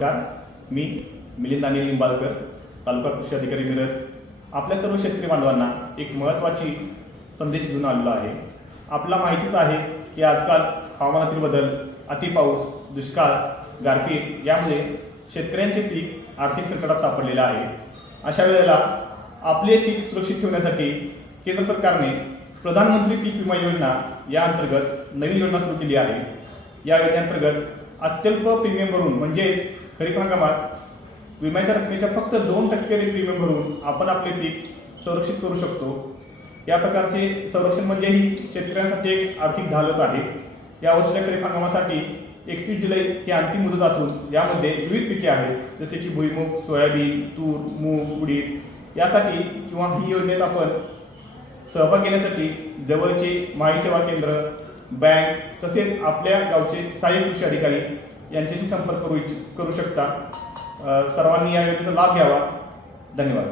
नमस्कार, मी मिलिंद अनिल निंबाळकर, तालुका कृषी अधिकारी मिरज. आपल्या सर्व शेतकरी बांधवांना एक महत्त्वाची संदेश घेऊन आलेला आहे. आपला माहितीच आहे की आजकाल हवामानातील बदल, अतिपाऊस, दुष्काळ, गारपीट यामुळे शेतकऱ्यांचे पीक आर्थिक संकटात सापडलेले आहे. अशा वेळेला आपले पीक सुरक्षित ठेवण्यासाठी केंद्र सरकारने प्रधानमंत्री पीक विमा योजना या अंतर्गत नवीन योजना सुरू केली आहे. या योजनेअंतर्गत अत्यल्प प्रीमियम भरून म्हणजेच खरीप हंगामात विम्याच्या रकमेच्या फक्त 2% प्रीमियम भरून आपण आपले पीक संरक्षित करू शकतो. या प्रकारचे संरक्षण म्हणजेही शेतकऱ्यांसाठी एक आर्थिक ढालच आहे. या वर्षीच्या खरीप हंगामासाठी 31 जुलै ही अंतिम मुदत असून यामध्ये विविध पिके आहेत, जसे की भुईमूग, सोयाबीन, तूर, मूग, उडीद. यासाठी किंवा ही योजनेत आपण सहभाग घेण्यासाठी जवळचे माहिती सेवा केंद्र, बँक तसेच आपल्या गावचे सहाय्यक कृषी अधिकारी यांच्याशी संपर्क करू शकता. सर्वांनी या योजनेचा लाभ घ्यावा. धन्यवाद.